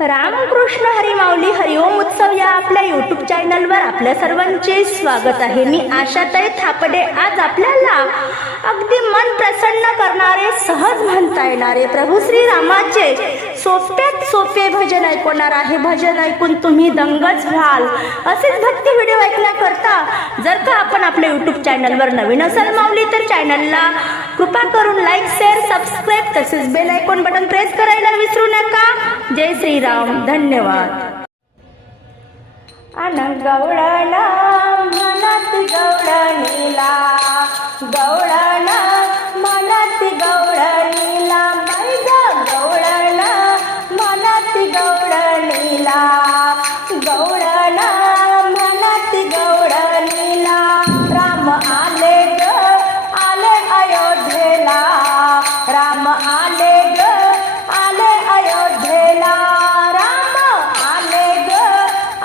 रामकृष्ण हरी माऊली हरिओम उत्सव या आपल्या यूट्यूब चॅनलवर आपल्या सर्वांचे स्वागत आहे। मी आशाताई थापडे आज आपल्याला अगदी मन प्रसन्न करणारे, सहज म्हणता येणारे प्रभू श्री रामाचे सोप्यात सोपे भजन ऐकवणार आहे। भजन ऐकून तुम्ही दंगच व्हाल। असेच भक्ती व्हिडिओ ऐकण्याकरता जर का आपण आपल्या यूट्यूब चॅनलवर नवीन असाल माऊली तर चॅनलला कृपा करून लाईक, शेअर, सबस्क्राईब तसेच बेल आयकॉन बटन प्रेस करायला विसरू नका। जय श्री राम, धन्यवाद। गवळण मनात गवळणीला, गवळण मनात गवळणीला, मैग गवळण मनात गवळणीला, गवळण मनात गवळणीला। राम आले ग आले अयोध्येला, राम आले ग आले अयोध्येला, राम आले ग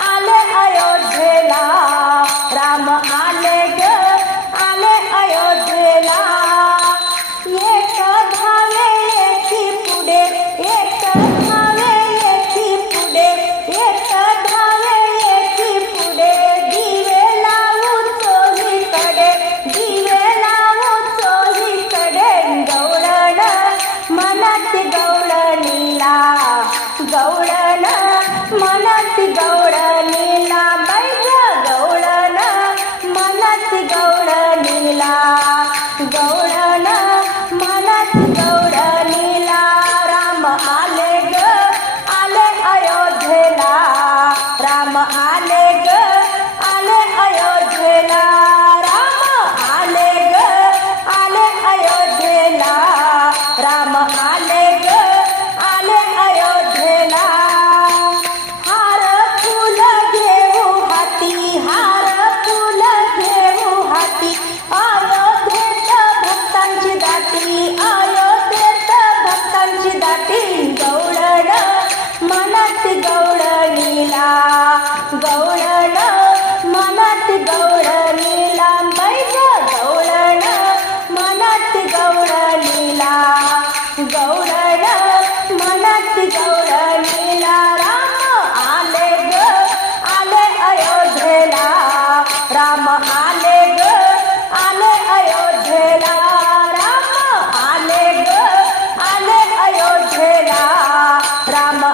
आले अयोध्येला, राम आले ग आले अयोध्येला। एक धावे एकी पुढे, एक धावे एकी पुढे, एक धावे एकी पुढे, दिवे लावू चोहीकडे, दिवे लावू चोहीकडे। गवळण मनात गवळणीला, गवळण मनात गवळणीला, बैग गवळण मनात गवळणीला, गवळण मनात गवळणीला। राम आले ग आले अयोध्येला, राम आले ग आले अयोध्येला, राम आले ग आले अयोध्येला, राम आले ग आले अयोध्येला। हार फूल घेऊ हाती, हार फूल घेऊ हाती, अयोध्येत भक्तांची दाटी, अयोध्येत भक्तांची दाटी। गवळण मनात गवळणीला, गवळण मनात गवळणीला, बैग गवळण मनात गवळणीला, गवळण मनात गवळणीला। राम आले ग आले अयोध्येला, राम आले ग आले अयोध्येला, राम आले ग आले अयोध्येला, राम